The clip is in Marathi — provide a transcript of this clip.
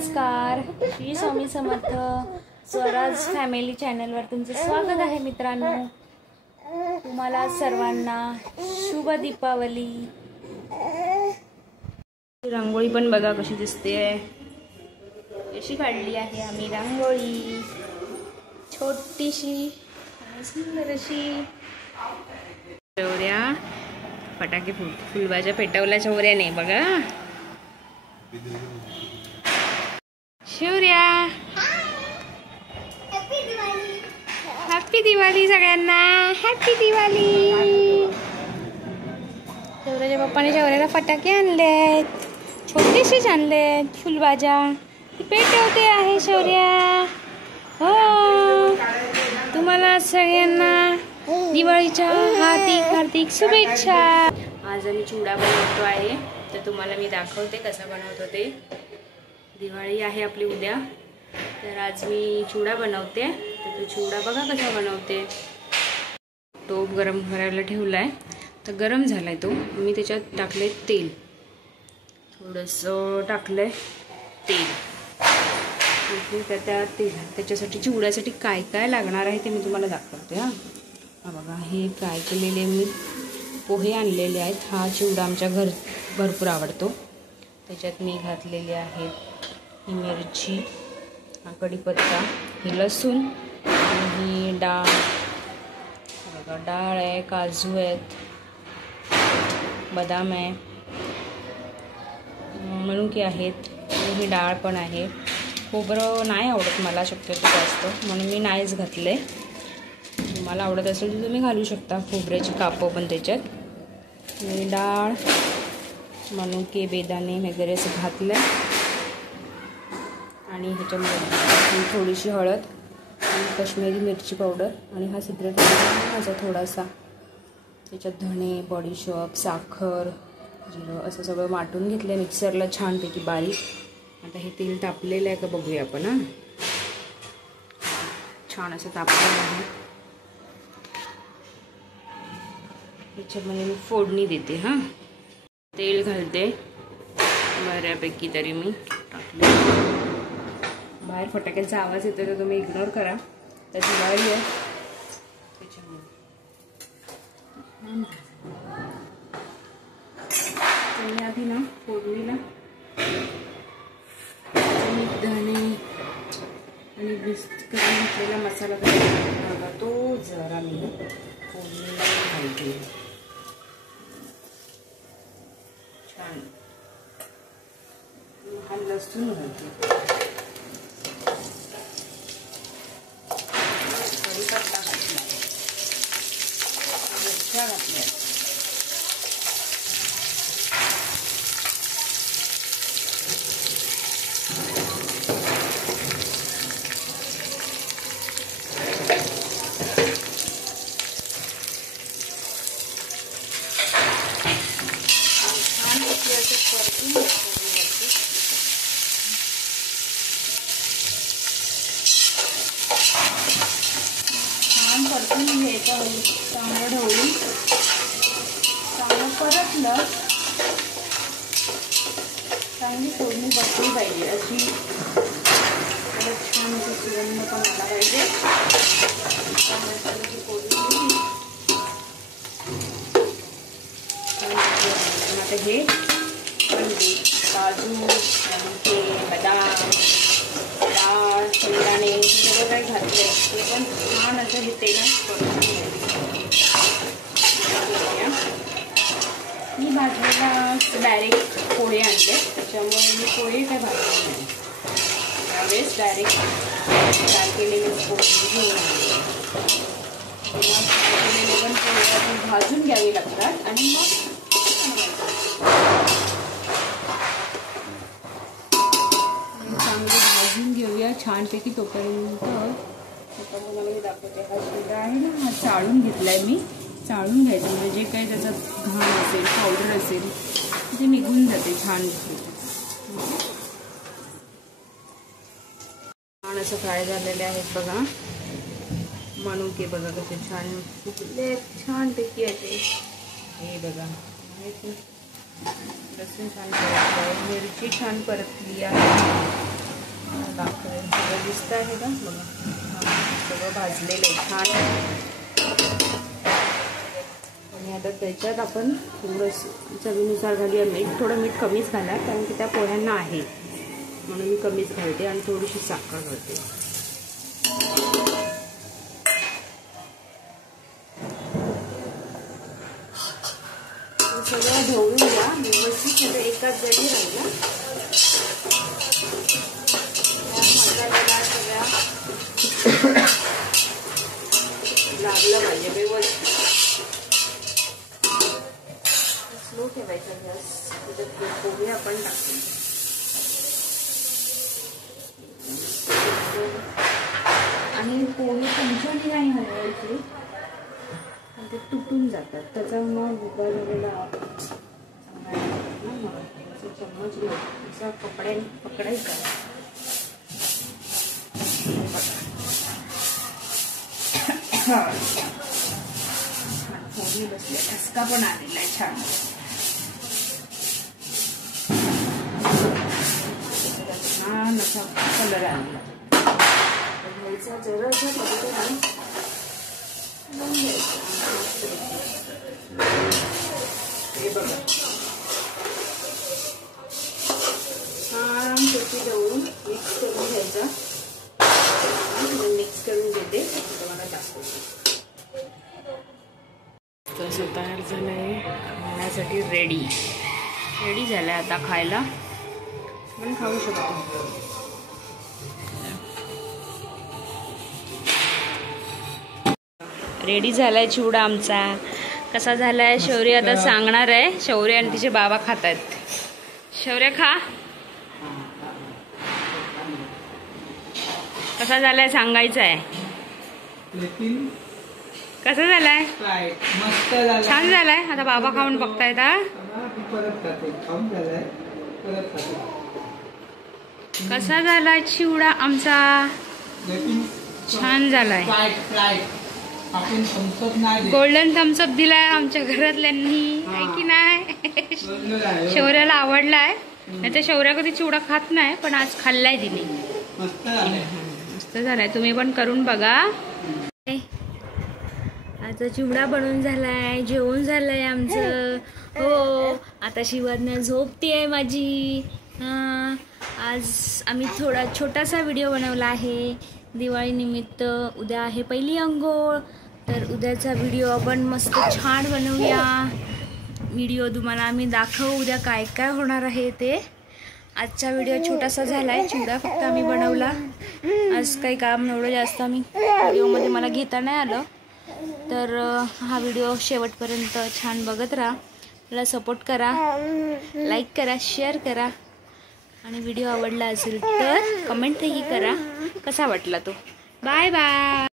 नमस्कार, श्री स्वामी समर्थ. स्वराज फॅमिली चॅनलवर तुमचं स्वागत आहे मित्रांनो. तुम्हाला सर्वांना शुभ दीपावली. रांगोळी पण बघा कशी दिसते, कशी काढली आहे आम्ही रांगोळी, छोटीशी आणि सुंदर अशी. चवऱ्या फटाके फुलभाज्या पेटवल्या चवऱ्याने बघा. शौर्या, हॅपी दिवाळी सगळ्यांना, हॅपी दिवाळी. शौर्याच्या पप्पाने शौर्याला फटाके आणलेत, छोटेसेच आणलेत. फुलभाज्या पेटवते आहे शौर्या. हो, तुम्हाला सगळ्यांना दिवाळीच्या हार्दिक शुभेच्छा. आज आम्ही चिवडा बनवतो आहे, तर तुम्हाला मी दाखवते कसा बनवतो ते. दिवाळी आहे आपली उद्या, तर आज मी चिवडा बनवते. तर तो चिवडा बघा कसा बनवते. टोप गरम करायला ठेवला आहे, तर गरम झाला आहे तो. मी त्याच्यात टाकले तेल, थोडंसं टाकलं आहे तेल. त्याच्यासाठी चिवड्यासाठी काय काय लागणार आहे ते मी तुम्हाला दाखवते. हा बघा, हे फ्राय केलेले मी पोहे आणलेले आहेत. हा चिवडा आमच्या घर भरपूर आवडतो. त्याच्यात मी घातलेले आहेत ही मिरची, हा कढीपत्ता, ही लसूण आणि ही डाळ. बघा, डाळ आहे, काजू आहेत, बदाम आहे, मनुके आहेत, आणि ही डाळ पण आहे. खोबरं नाही आवडत मला शक्यतो जास्त, म्हणून मी नाहीच घातले. तुम्हाला आवडत असेल तर तुम्ही घालू शकता खोबऱ्याची कापं पण त्याच्यात. आणि डाळ, मनुके, बेदाणे वगैरे असं घातलं. आणि ह्याच्यामध्ये थोडीशी हळद आणि काश्मीरी मिरची पावडर, आणि हा सिक्रेट माझा थोडासा. त्याच्यात धणे, बडीशेप, साखर, जिरं असं सगळं वाटून घेतलं मिक्सरला छानपैकी बारीक. आता हे तेल तापलेलं आहे का बघूया आपण. हां, छान असं तापलेलं आहे. याच्यामध्ये मी फोडणी देते. हां, तेल घालते बऱ्यापैकी, तरी मी टाकले. बाहेर फटाक्यांचा आवाज येतो तर तुम्ही इग्नोर करा, तर दिवाळी आहे त्याच्यामुळे. मी आधी ना फोडणीला धणे आणि मिक्स करून घेतलेला मसाला बघा, तो जरा मी फोडणीला घालते. छान हा लसूण घालते, कढीपत्ता घातला, मिरच्या घातल्या, छान परतून घ्यायचं. चांगलं ढवळून चांगलं परतलं, चांगली फोडणी बसली पाहिजे अशी. छान असं सुगंध पण आला पाहिजे. आता हे काजू, मनुके, बदाम, डाळ, शेंगदाणे सगळं काही घातले, ते पण छान असं हे तेलात परतून घ्यायचं. मी भाजलेला डायरेक्ट पोहे आणले, त्याच्यामुळे मी पोहे काय भाजले नाही. त्यावेळेस डायरेक्ट फ्राय केलेले पोहे घेऊन आणले. फ्राय केलेले पण पोहे भाजून घ्यावे लागतात आणि मग चांगलं भाजून घेऊया छानपैकी. तोपर्यंत तुम्हाला मी दाखवते. हा चिवडा आहे ना, हा चाळून घेतला आहे मी. चाळून घ्यायचं म्हणजे जे काही त्याचा घाण असेल, पावडर असेल, ते निघून जाते छान. छान असं फ्राय झालेले आहेत बघा. मनुके बघा कसे छान फुटले, छानपैकी आहे. हे बघा, लसूण छान परतलं, मिरची छान परतली आहे. दाखवेल सगळं दिसतं आहे का बघा. सगळं भाजलेलं आहे छान. आणि आता त्याच्यात आपण थोडंसं चवीनुसार घालूया मीठ. थोडं मीठ कमीच घाला कारण की त्या पोह्यांना आहे म्हणून मी कमीच घालते. आणि थोडीशी साखर घालते. सगळं ढवळून घ्या व्यवस्थित. सगळं एकाच जागी राहिलं. मसाल्याला सगळ्या लागलं पाहिजे व्यवस्थित. स्लो ठेवायचा गॅस. त्याच्यात पोहे आपण टाकतो. आणि पोहे चमच्याने नाही हलवायचे ते तुटून जातात. त्याचा मग उभा झालेला चम्मच घेऊ असा कपड्याने पकडायचा. फोडणी बसले. ठसका पण आलेला आहे छान. छान असा कलर आलेला. घ्यायचा जरासा कधी हे बघा छान त्याची ढवळून मिक्स करून घ्यायचा. मिक्स करून देते तुम्हाला दाखवते. तसं तयार झालंय खाण्यासाठी. रेडी झालंय आता खायला. आपण खाऊ शकतो. रेडी झालाय चिवडा आमचा. कसा झालाय शौर्य आता सांगणार आहे. शौर्य आणि तिचे बाबा खात आहेत. शौर्य खा. कसा झालाय सांगायचं आहे. कसा झालाय. मस्त झालाय. छान झालाय. आता बाबा खाऊन बघतायत. कसा झालाय चिवडा आमचा. छान झालाय. गोल्डन थम्सअप दिलाय आमच्या घरातल्यांनी आहे की नाही. शौर्याला आवडलाय. नाही तर शौर्या कधी चिवडा खात नाही पण आज खाल्लाय तिने. मस्त झालाय. तुम्ही पण करून बघा. आता चिवडा बनवून झालाय. जेवण झालंय आमचं. हो आता शिवाज्ञा झोपतीये माझी. आज आम्ही थोडा छोटासा व्हिडिओ बनवला आहे दिवाळी निमित्त. उद्या आहे पहिली अंघोळ. तर उद्याचा व्हिडिओ आपण मस्त छान बनवूया. व्हिडिओ तुम्हाला आम्ही दाखवू उद्या काय काय होणार आहे ते. आजचा व्हिडिओ छोटासा झालाय. चिवडा फक्त आम्ही बनवला. आज काही काम एवढं जास्त आम्ही व्हिडिओमध्ये मला घेता नाही आलं. तर हा व्हिडिओ शेवटपर्यंत छान बघत राहा. मला सपोर्ट करा. लाईक करा. शेअर करा. आणि व्हिडिओ आवडला असेल तर कमेंटही करा कसा वाटला तो. Bye bye.